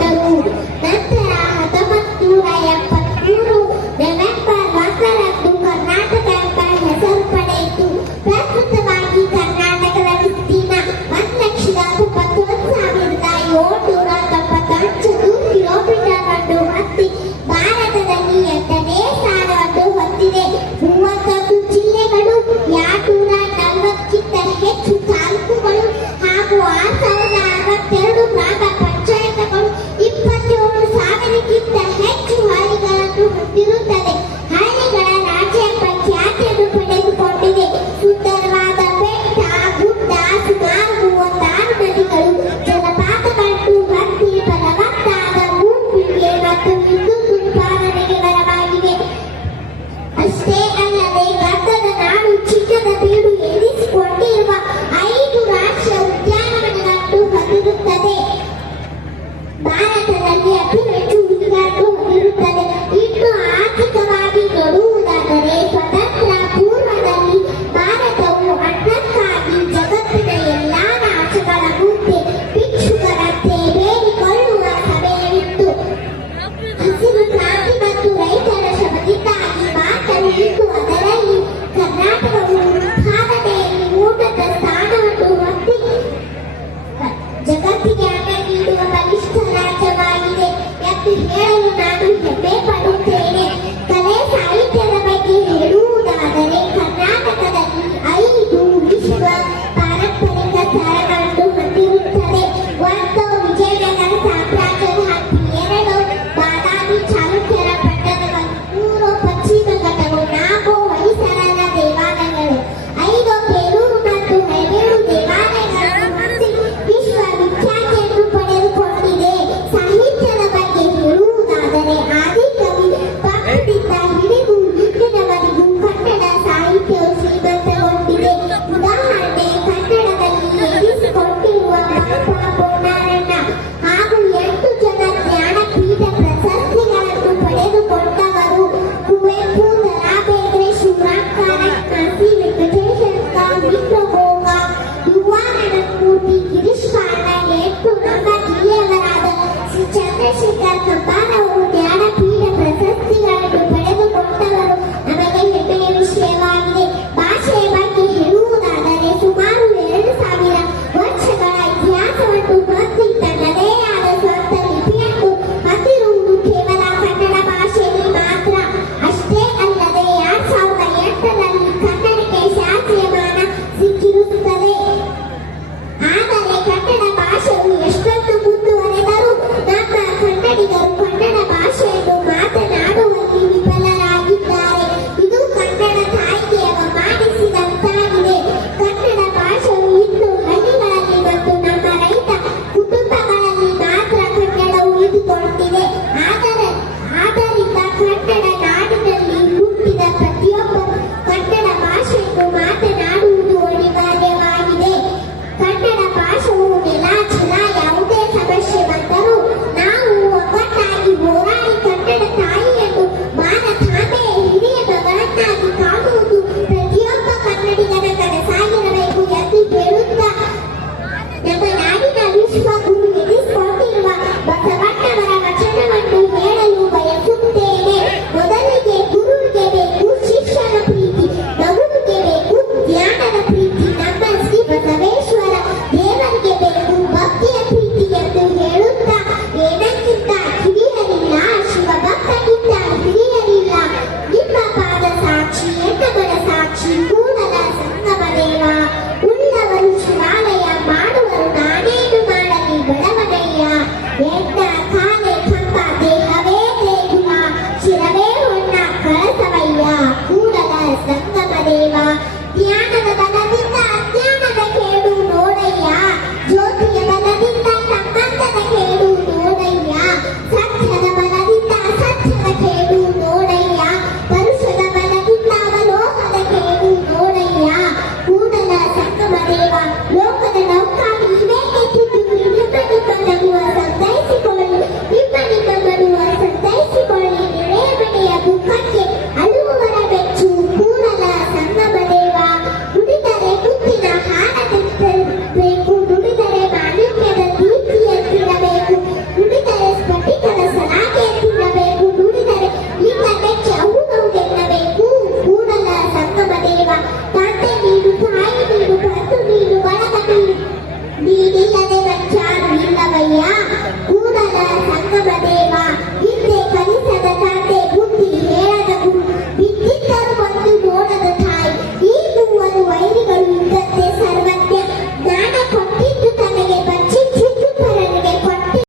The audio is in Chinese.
嗯